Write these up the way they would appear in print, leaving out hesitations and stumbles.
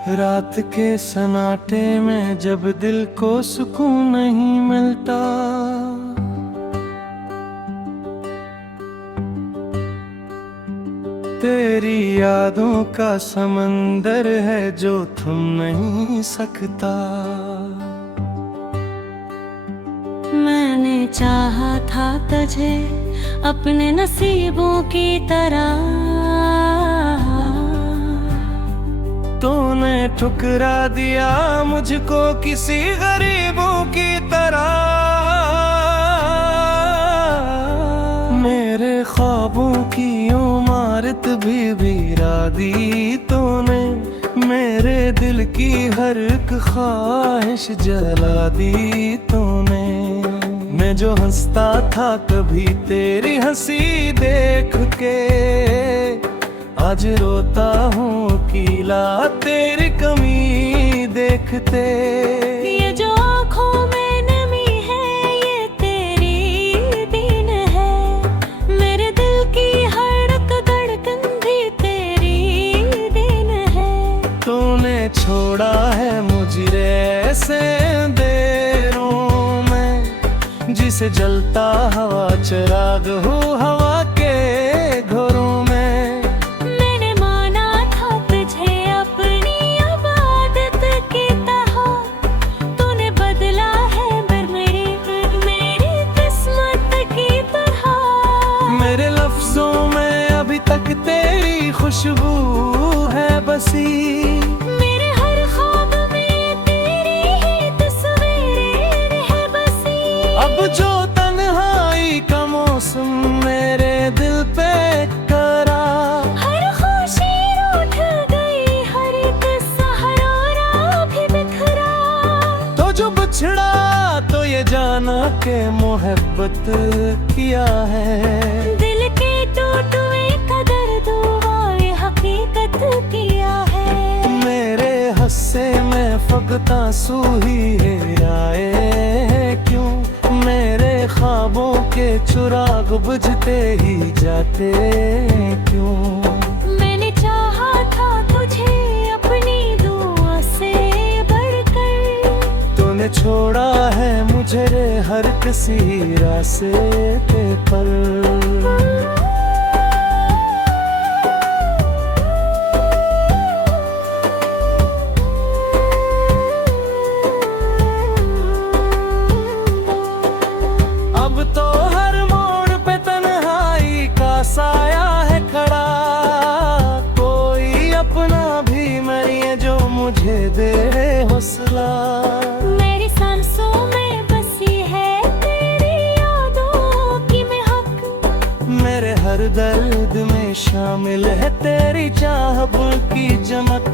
रात के सन्नाटे में जब दिल को सुकून नहीं मिलता, तेरी यादों का समंदर है जो थम नहीं सकता। मैंने चाहा था तुझे अपने नसीबों की तरह, तूने ठुकरा दिया मुझको किसी गरीबों की तरह। मेरे ख्वाबों की इमारत भी गिरा दी तूने, मेरे दिल की हर एक ख्वाहिश जला दी तूने। मैं जो हंसता था कभी तेरी हंसी देख के, आज रोता हूँ अकेला तेरी कमी देखते। ये जो आँखों में नमी है ये तेरी दीन है, मेरे दिल की हर एक धड़कन भी तेरी दीन है। तूने छोड़ा है मुझे ऐसे अंधेरों में, जिसे जलता हवा चिराग हो हवा के घरों में। तेरी खुशबू है बसी, मेरे हर ख्वाब में तेरी ही तस्वीरें है बसी। अब जो तन्हाई का मौसम मेरे दिल पे करा, हर खुशी रूठ गई हर एक सहारा भी बिखरा। तो जो बिछड़ा तो ये जाना के मोहब्बत किया है, दिल के टूटे हकीकत किया है। मेरे हस्से में फकत आंसू ही आए क्यों, मेरे ख्वाबों के चिराग बुझते ही जाते क्यों। मैंने चाहा था तुझे अपनी दुआ से बढ़कर, तूने छोड़ा है मुझे हर किसी रास्ते पर। तो हर मोड़ पे तन्हाई का साया है खड़ा, कोई अपना भी नहीं है जो मुझे दे हौसला। मेरी सांसों में बसी है तेरी यादों की महक, मेरे हर दर्द में शामिल है तेरी चाहत की चमक।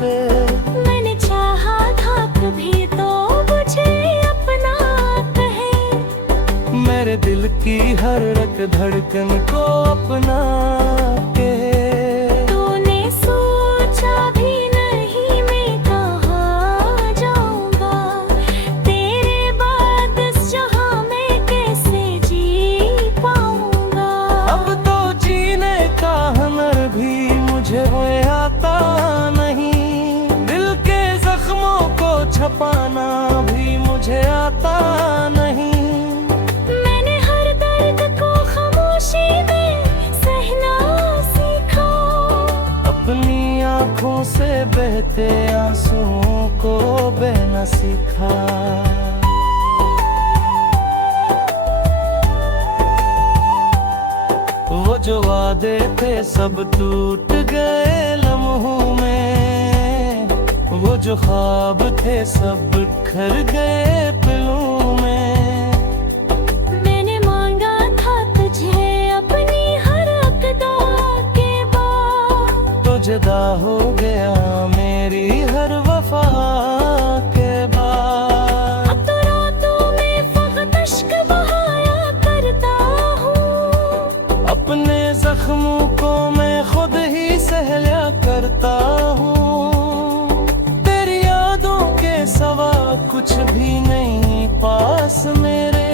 मैंने चाहा था कभी तो मुझे अपना कहे, मेरे दिल की हर एक धड़कन को अपना के। तूने सोचा भी नहीं मैं कहाँ जाऊंगा, तेरे बाद इस जहां में कैसे जी पाऊंगा। अब तो जीने का हुनर भी मुझे वो आता नहीं, दिल के जख्मों को छपाना भी मुझे आता नहीं। अपनी आँखों से बहते आंसुओं को बहना सीखा, वो जो वादे थे सब टूट गए लम्हों में, वो जो ख्वाब थे सब बिखर गए पलों में। मैंने मांगा था तुझे अपनी हर अक़दा के बाद, तो जुदा हो गया मेरी हर वफा के बाद। अब तो रातों में फ़क़त अश्क बहाया करता हूँ, अपने जख्मों को मैं खुद ही सहला करता हूँ। तेरी यादों के सवा कुछ भी नहीं पास मेरे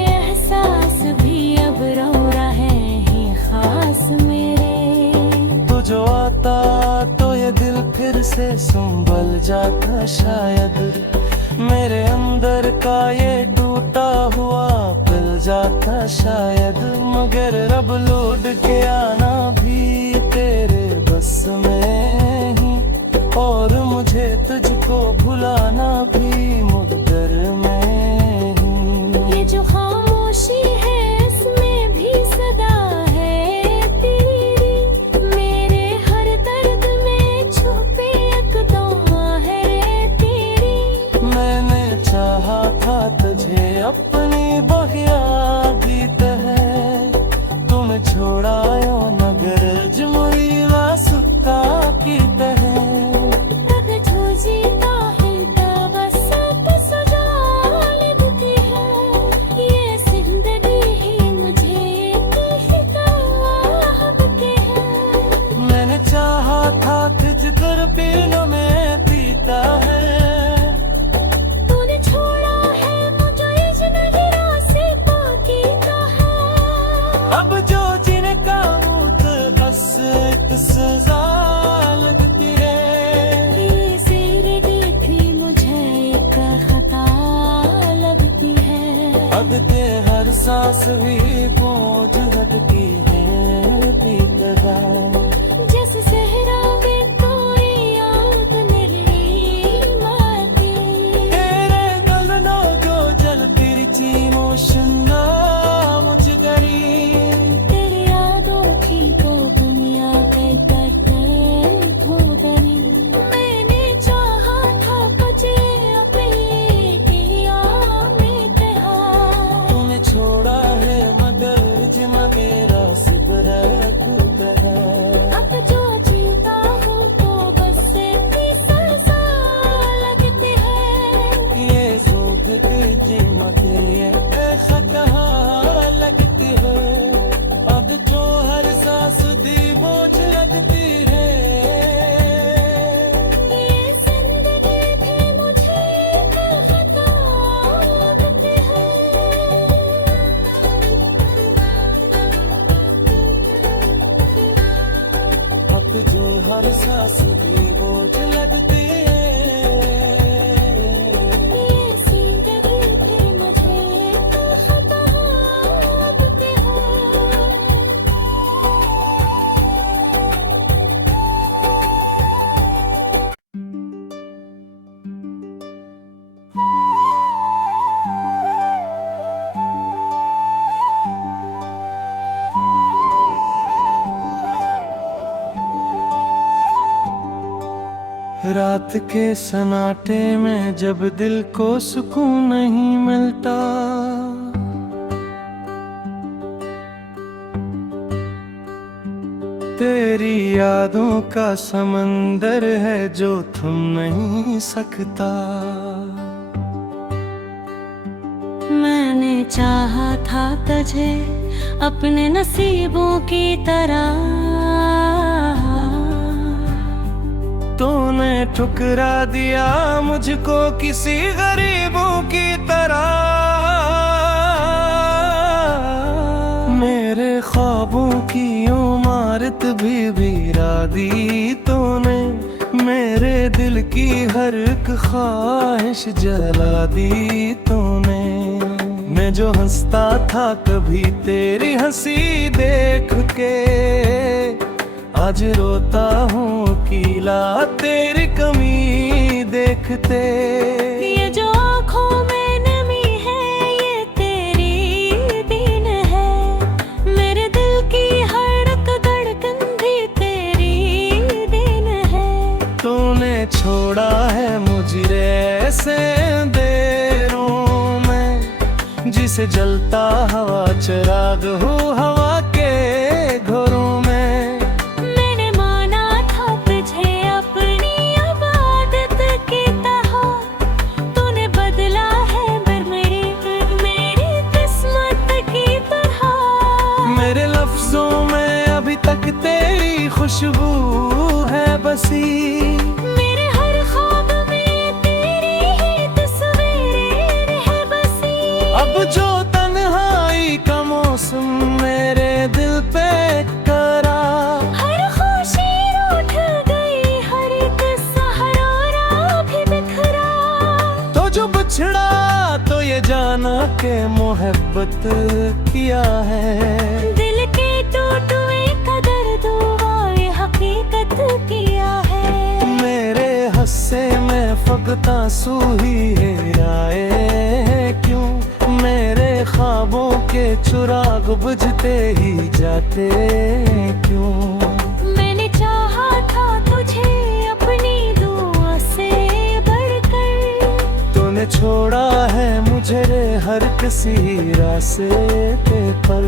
एहसास भी अब रो रहे हैं खास मेरे। तो जो आता तो ये दिल फिर फिर से संभल जाता शायद, मेरे अंदर का ये टूटा हुआ पिल जाता शायद। मगर अब लौट के आना भी तेरे बस में ही, और मुझे तुझको भुलाना भी मुकद्दर में ही। ये जो खामोशी है इसमें भी सदा है तेरी, मेरे हर दर्द में छुपे एक दुआ है तेरी। मैंने चाहा था तुझे अपनी बहिया गीत है, तुम छोड़ायो नगर जुमरीला सुक्का की तरह। तब जो जीता है तब सब सजा लगती है, ये जिंदगी ही मुझे कहती है। मैंने चाहा था तुझ कर पीनों में पीता है, तूने छोड़ा है मुझे इस नगरा से पाकीज़ा है। अब जो जिनका मूत बस एक सजा लगती है। ये सिर देखी मुझे एक खता लगती है। अब ते हर सांस भी बोझ हटती है पीतगा। जिस सहरा में कोई याद नहीं आती, तेरे गलना जो जलती रिची मोशना मुझ गरी। तेरी यादों की तो दुनिया पे करते खो गई। मैंने चाहा था तुझे अपनी किया में कहा, तूने छोड़ा है मगर जिमा मेरा सिबरा खुद है। अब जो जीता हूँ तो बस इतनी सजा लगती है। ये सूख की जिमत ये ऐसा कहाँ लगती है। अब तो हर सांस दी बोझ लगती है। ये जिंदगी भी मुझे एक खता लगती है। अब जो हर सांस दी बोझ लगती है। ये जिंदगी भी मुझे एक खता लगती है। रात के सन्नाटे में जब दिल को सुकून नहीं मिलता, तेरी यादों का समंदर है जो थम नहीं सकता। मैंने चाहा था तुझे अपने नसीबों की तरह, तूने ठुकरा दिया मुझको किसी गरीबों की तरह। मेरे ख्वाबों की इमारत भी गिरा दी तूने, मेरे दिल की हर एक ख्वाहिश जला दी तूने। मैं जो हंसता था कभी तेरी हंसी देख के, आज रोता हूँ अकेला तेरी कमी देखते। ये जो आँखों में नमी है ये तेरी देन है, मेरे दिल की हर एक धड़कन भी तेरी देन है। तूने छोड़ा है मुझे ऐसे अंधेरों में, जिसे जलता हवा चिराग हो हवा के घरों में। मैंने माना था तुझे अपनी इबादत की तरह, तूने बदला है मेरी किस्मत की तरह। मेरे लफ्जों में अभी तक तेरी खुशबू है बसी, मेरे हर ख्वाब में तेरी ही तस्वीरें है बसी। अब जो तन्हाई का मौसम मेरे के मोहब्बत किया है। दिल के टूटे कदर दुआए हकीकत किया है। मेरे हस्से में फकत आंसू ही आए क्यों, मेरे ख्वाबों के चिराग बुझते ही जाते क्यों। मैंने चाहा था तुझे अपनी दुआ से बढ़कर, तूने छोड़ा है मुझे हर किसी रास्ते पर।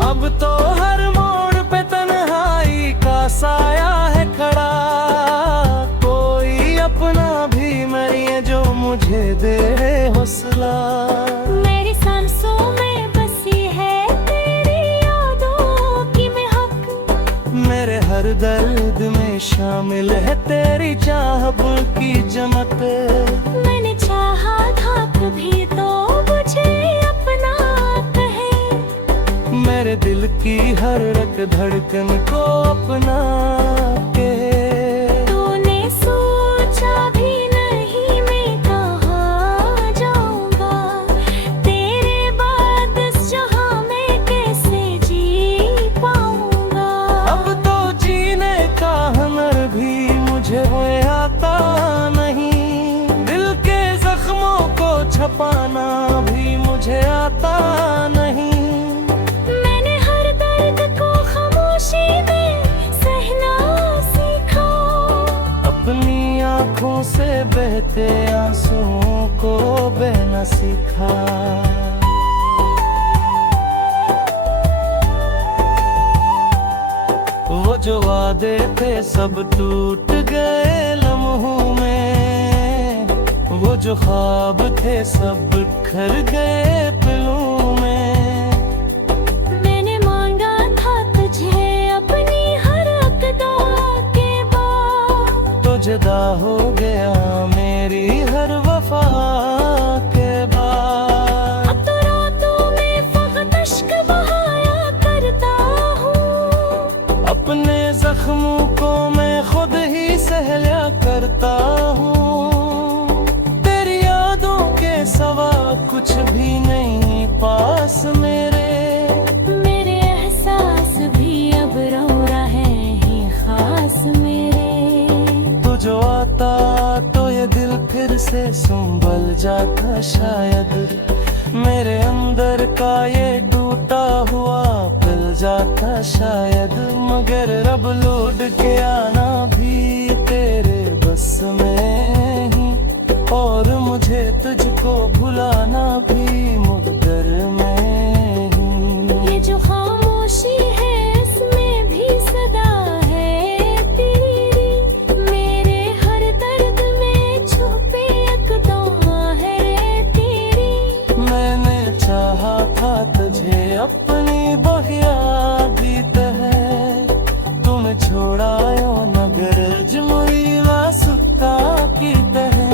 अब तो हर मोड़ पे तन्हाई का साया है खड़ा, कोई अपना भी नहीं है जो मुझे दे हौसला। मेरी सांसों में बसी है तेरी यादों की महक, मेरे हर दर्द में शामिल है तेरी चाहत की चमक। मैंने चाहा था कभी तो मुझे अपना कहे, मेरे दिल की हर एक धड़कन को अपना के। तूने सोचा भी नहीं मैं कहाँ जाऊंगा, तेरे बाद इस जहां में कैसे जी पाऊंगा। अब तो जीने का हुनर भी मुझे वो आता नहीं, दिल के जख्मों को छपाना भी मुझे आता नहीं। मैंने हर दर्द को खामोशी में सहना सीखा, अपनी आंखों से बहते आंसुओं को बहना सीखा। वो जो वादे थे सब टूट गए लम्हों में, वो जो ख्वाब थे सब बिखर गए पलों में। मैंने मांगा था तुझे अपनी हर अक़दा के बाद, तो जुदा हो गया मेरी हर वफा के बाद। अब तो रातों में फकत अश्क बहाया करता हूँ, अपने जख्मों को मैं खुद ही सहला करता हूँ। तेरी यादों के सवा कुछ भी नहीं पास मेरे एहसास भी अब रो रहे हैं खास मेरे। तू जो आता तो ये दिल फिर से संभल जाता शायद, मेरे अंदर का ये टूटा हुआ पिल जाता शायद। मगर रब लौट के आना भी तेरे बस में ही, और मुझे तुझको भुलाना भी मुक़द्दर में ही। ये जो खामोशी है इसमें भी सदा है तेरी, मेरे हर दर्द में छुपे एक दुआ है तेरी। मैंने चाहा था तुझे अपनी बहिया भी तहे, तुम छोड़ायो नगर जमुईला सुता की तरह।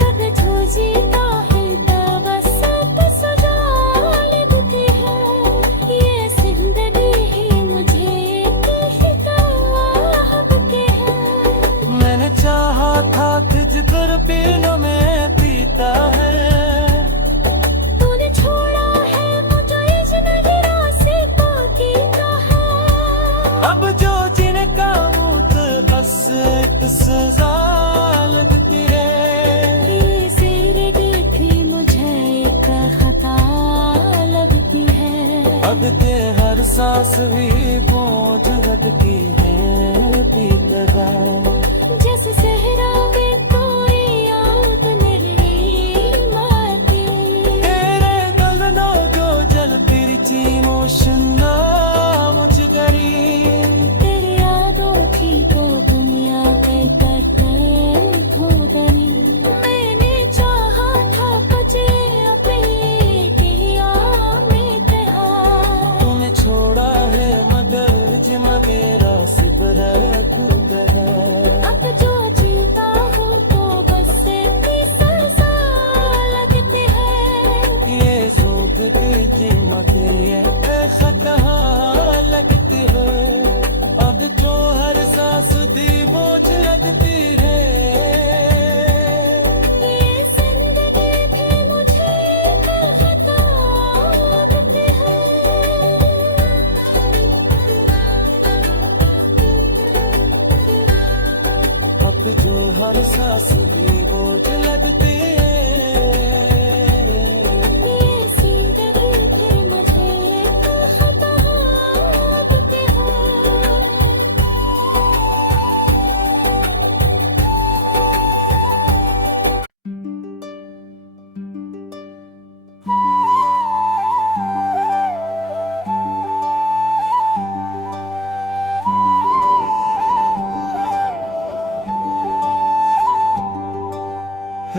तब जो जीता है तवसत सजा लगती है, ये जिंदगी ही मुझे एक ही कहती है। मैंने चाहा था तुझको पीलों में पीता है, तूने छोड़ा है मुझे इस नगरा से पाकीज़ा है। अब जो जिनका मूत बस एक सजा लगती है। ये जिंदगी मुझे एक खता लगती है। अब ते हर सांस भी बोझ लगती है पीतगा। जैसे सहरा में कोई याद नहीं आती, तेरे गगनों जो जल तिरछी मोशना मुझ गरी। तेरी यादों की तो दुनिया में करके खो गई। मैंने चाहा था तुझे अपनी किया में कहा, तूने छोड़ा है मगर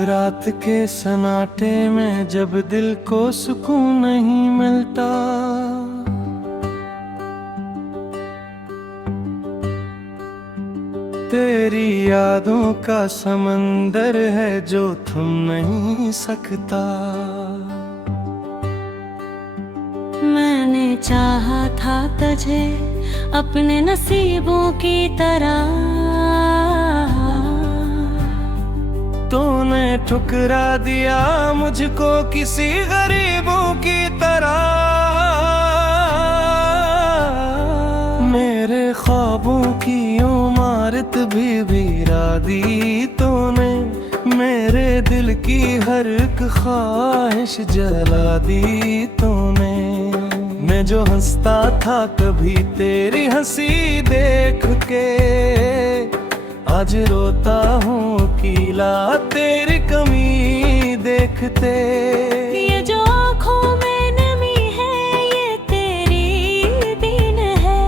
रात के सन्नाटे में जब दिल को सुकून नहीं मिलता, तेरी यादों का समंदर है जो थम नहीं सकता। मैंने चाहा था तुझे अपने नसीबों की तरह, तूने ठुकरा दिया मुझको किसी गरीबों की तरह। मेरे ख्वाबों की इमारत भी गिरा दी तूने, मेरे दिल की हर एक ख्वाहिश जला दी तूने। मैं जो हंसता था कभी तेरी हंसी देख के, आज रोता हूँ कीला तेरी कमी देखते। ये जो आँखों में नमी है ये तेरी देन है,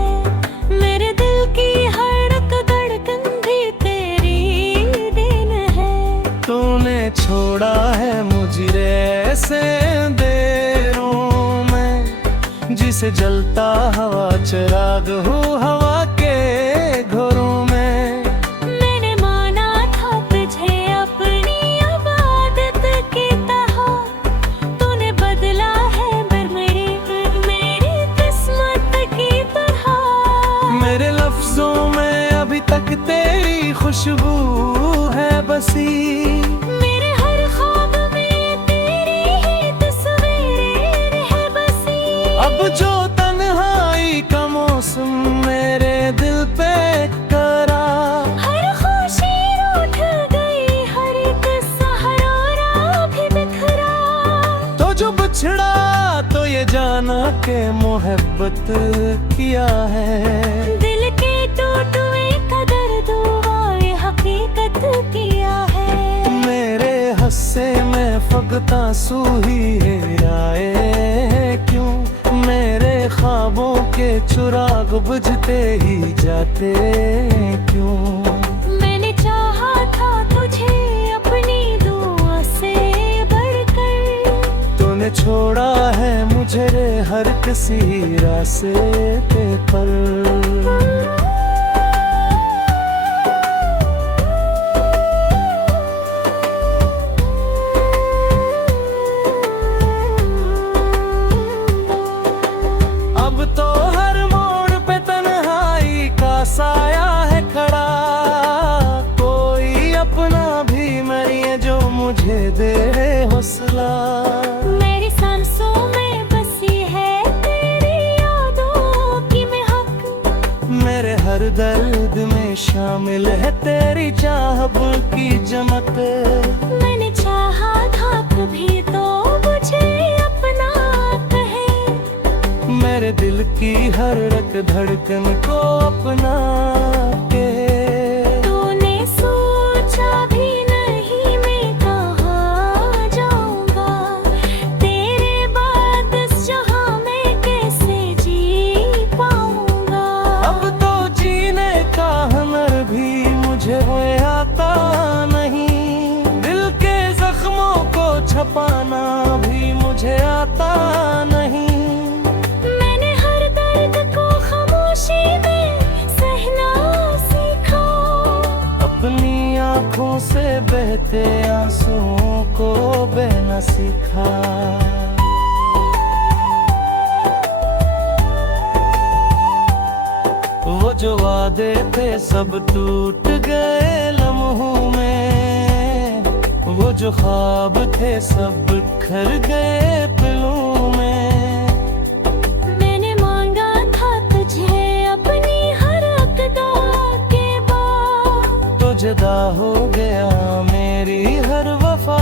मेरे दिल की हर एक धड़कन भी तेरी देन है। तूने छोड़ा है मुझे ऐसे अंधेरों में, जिसे जलता हवा चिराग हो हवा के घरों में। तेरी खुशबू है बसी, मेरे हर ख्वाब में तेरी ही तस्वीरें है बसी। अब जो तन्हाई का मौसम मेरे दिल पे करा, हर खुशी रूठ गई हर एक सहारा भी बिखरा। तो जो बिछड़ा तो ये जाना के मोहब्बत किया है, दिल के टूटे हकीकत किया है। मेरे हस्से में फकत आंसू ही हेराए क्यों, मेरे ख्वाबों के चिराग बुझते ही जाते क्यों। मैंने चाहा था तुझे अपनी दुआ से बढ़कर, तूने छोड़ा है मुझे हर किसी रास्ते पर। अब तो हर मोड़ पे तन्हाई का साया है खड़ा, कोई अपना भी मरिए जो मुझे दे हौसला। मेरी सांसों में बसी है तेरी यादों की महक, मेरे हर दर्द में शामिल है तेरी चाहत की चमक। मैंने चाहा था कभी तो मुझे अपना कहे, मेरे दिल की हर एक धड़कन को अपना के। तूने सोचा भी नहीं मैं कहाँ जाऊंगा, तेरे बाद इस जहां में कैसे जी पाऊंगा। अब तो जीने का हुनर भी मुझे वो आता नहीं, दिल के जख्मों को छपाना भी मुझे आता नहीं। आँखों से बहते आंसुओं को बहना सीखा, वो जो वादे थे सब टूट गए लम्हों में, वो जो ख्वाब थे सब बिखर गए पलों में। मैंने मांगा था तुझे अपनी हर अक़दा के बाद, तो जुदा हो गया मेरी हर वफा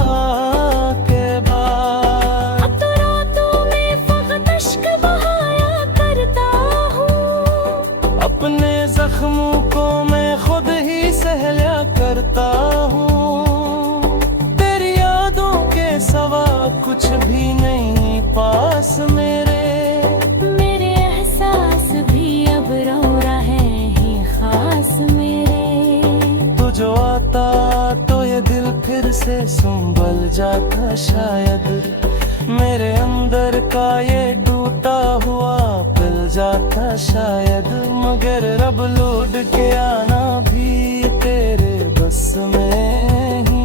के बाद। अब तो रातों में फक़त अश्क बहाया करता हूँ, अपने जख्मों को मैं खुद ही सहला करता हूँ। तेरी यादों के सवा कुछ भी नहीं पास मेरे एहसास भी अब रो रहे हैं खास मेरे। तो जो आता तो ये दिल फिर से संभल जाता शायद, मेरे अंदर का ये टूटा हुआ पिल जाता शायद। मगर रब लौट के आना भी तेरे बस में ही,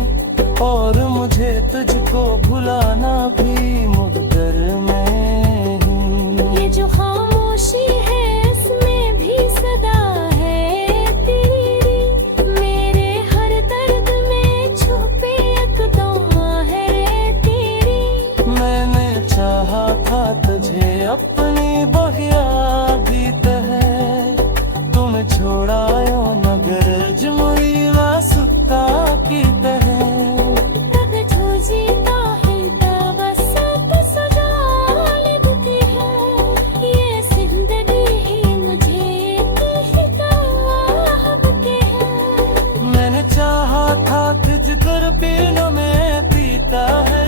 और मुझे तुझको भुलाना भी मुक़द्दर में ही। ये जो खामोशी है इसमें भी सदा है तेरी, मेरे हर दर्द में छुपी एक दुआ है तेरी। मैंने चाहा था तुझे अपनी बगिया भी तहे, तुम छोड़ायो मगर जुमरी वास्ता की तहे। तब जो जीता है तवस्सुत सजा लगती है, ये जिंदगी ही मुझे एक लगती है। मैंने चाहा था तुझ दूरबीनों में पीता है,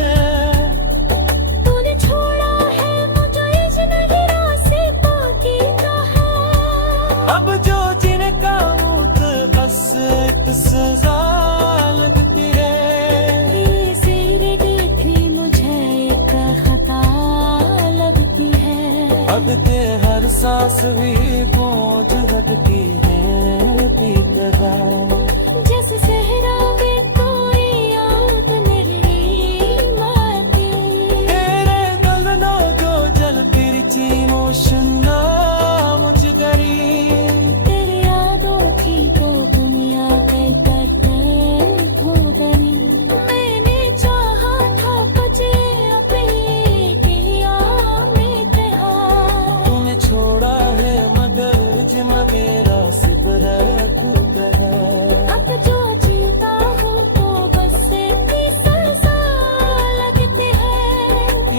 तूने छोड़ा है मुझे इस नगरा से पाकीज़ा है। अब जो जिनका मुतकस सजा लगती है। ये जिंदगी भी मुझे एक खता लगती है। अब के हर सांस भी बोझ हटती है पी तरह। जैसे सहरा में कोई याद मेरी माती, तेरे गलना जो जल तिरछी मोशना मुझ करी। तेरी यादों की तो दुनिया के करते खो गई। मैंने चाहा था तुझे अपनी किया में कहा, तूने छोड़ा है मगर जिम मेरा सिबर है। अब जो जीता हूँ तो बस इतनी सजा लगती है।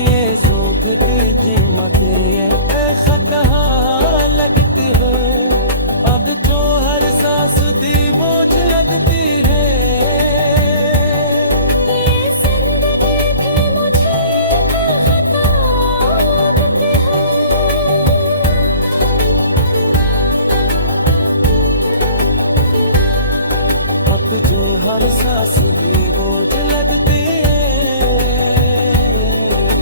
ये सूखती जिम तेरे खता लगती है। अब तो हर सांस दी बोझ लगती है। ये जिंदगी भी मुझे एक खता लगती है। अब जो हर सांस दी बोझ लगती है।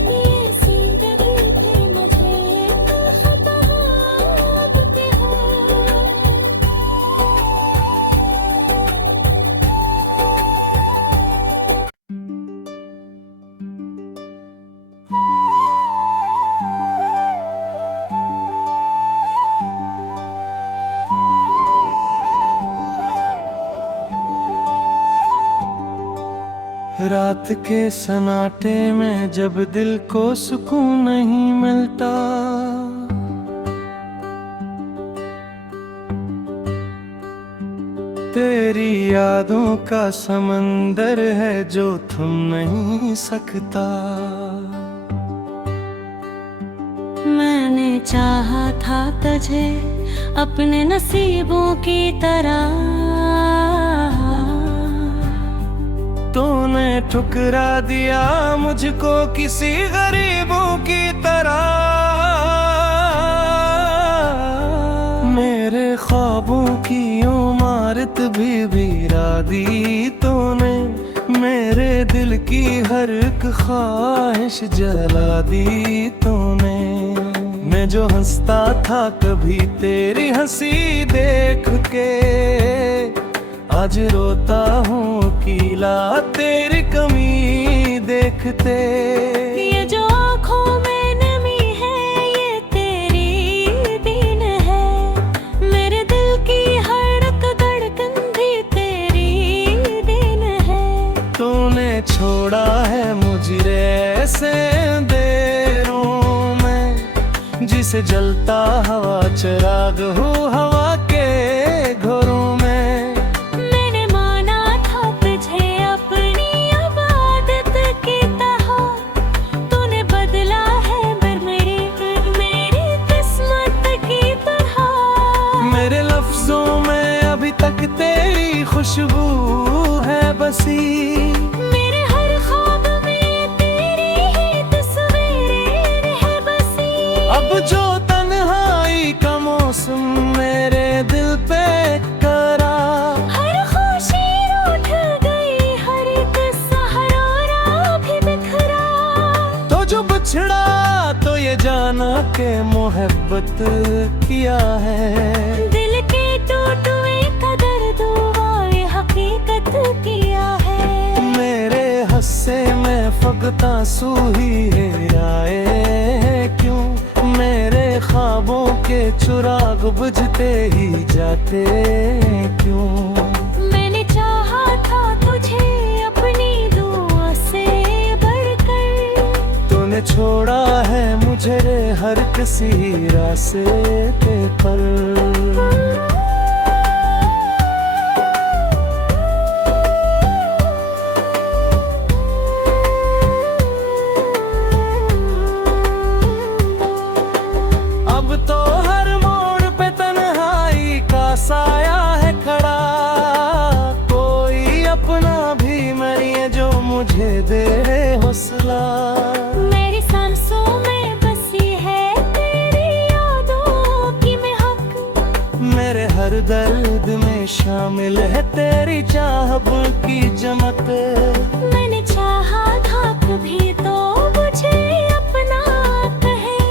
ये जिंदगी भी मुझे एक खता लगती है। रात के सन्नाटे में जब दिल को सुकून नहीं मिलता, तेरी यादों का समंदर है जो थम नहीं सकता। मैंने चाहा था तुझे अपने नसीबों की तरह, तूने ठुकरा दिया मुझको किसी गरीबों की तरह। मेरे ख्वाबों की इमारत भी गिरा दी तूने, मेरे दिल की हर एक ख्वाहिश जला दी तूने। मैं जो हंसता था कभी तेरी हंसी देख के, आज रोता हूँ अकेला तेरी कमी देखते। ये जो आँखों में नमी है ये तेरी देन है, मेरे दिल की हर एक धड़कन भी तेरी देन है। तूने छोड़ा है मुझे ऐसे अंधेरों में, जिसे जलता हवा चिराग हो हवा के घरों में। मैंने माना था तुझे अपनी इबादत की तरह, तूने बदला है मेरी किस्मत की तरह। मेरे लफ्जों में अभी तक तेरी खुशबू है बसी, मेरे हर ख्वाब में तेरी ही तस्वीरें है बसी। अब जो तन्हाई का मौसम मेरे के मोहब्बत किया है। दिल के टूटे का दर्द हुआ हकीकत किया है। मेरे हस्से में फकत आंसू ही है आए क्यों, मेरे ख्वाबों के चिराग बुझते ही जाते क्यों। मैंने चाहा था तुझे अपनी दुआ से बढ़कर, तूने छोड़ा है मुझे हर किसी रास्ते पर। अब तो हर मोड़ पे तन्हाई का साया है खड़ा, कोई अपना भी नहीं है जो मुझे दे हौसला। मेरी सांसों में बसी है तेरी यादों की महक, मेरे हर दर्द में शामिल है तेरी चाहत की चमक। मैंने चाहा था कभी तो मुझे अपना कहे,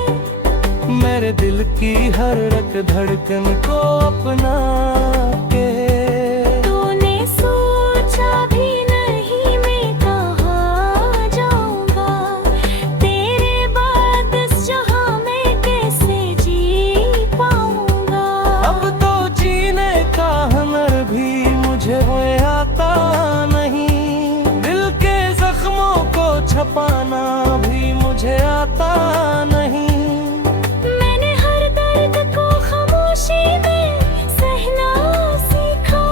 मेरे दिल की हर रक धड़कन को अपना के। तूने सोचा भी नहीं मैं कहाँ जाऊंगा, तेरे बाद इस जहां में कैसे जी पाऊंगा। अब तो जीने का हुनर भी मुझे वो आता नहीं, दिल के जख्मों को छपाना भी मुझे आता नहीं। मैंने हर दर्द को खामोशी में सहना सीखा,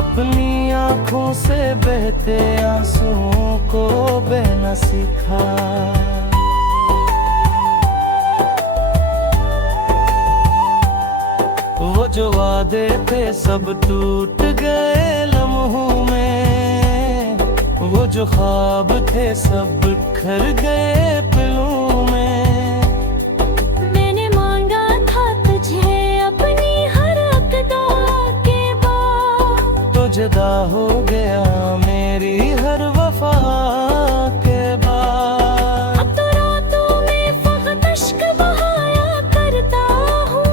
अपनी आंखों से बहते आंसुओं को बहना सीखा। वो जो वादे थे सब टूट गए लम्हों में, वो जो ख्वाब थे सब बिखर गए पलों में। मैंने मांगा था तुझे अपनी हर अक़दा के बाद, तो जुदा हो गया मेरी हर वफा के बाद। अब तो रातों में फकत अश्क बहाया करता हूँ,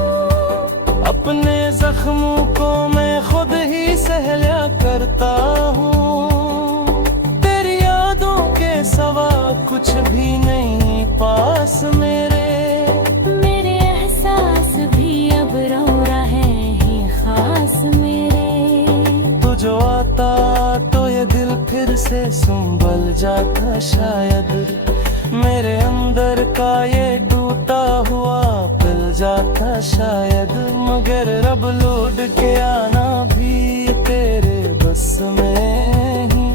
अपने जख्मों को मैं खुद ही सहला करता हूँ। तेरी यादों के सवा कुछ भी नहीं पास मेरे, मेरे एहसास भी अब रो रहे हैं खास मेरे। तू जो आता तो ये दिल फिर से संभल जाता शायद, मेरे अंदर का ये टूटा हुआ पिल जाता शायद। मगर रब लौट के आना भी तेरे बस में ही,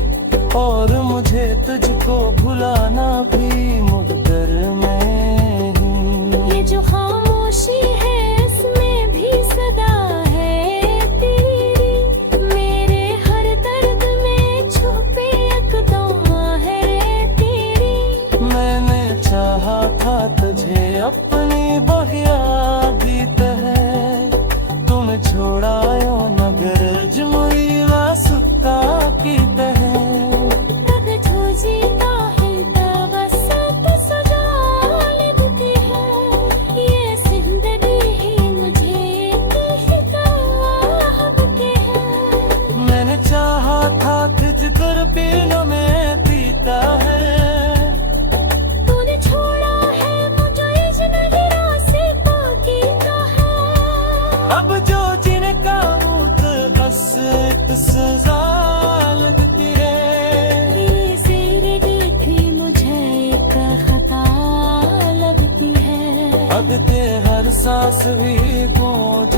और मुझे तुझको भुलाना भी मुक़द्दर में ही। ये जो खामोशी है इसमें भी सदा है तेरी, मेरे हर दर्द में छुपे एक दुआ है तेरी। मैंने चाहा था तुझे अपनी बहिया भी तह, तुम छोड़ायो नगर जुमरी वासुता की तह। तब जो जीता है तवसत सजा लगती है, ये जिंदगी ही मुझे कहती है। मैंने चाहा था तुझको पीनों में पीता है, तूने छोड़ा है मुझे इस नगरा से बाकी का है। अब जो जिनका मुत बस सजा लगती है। ये जिंदगी मुझे एक खता लगती है। अब ते हर सांस भी गूंज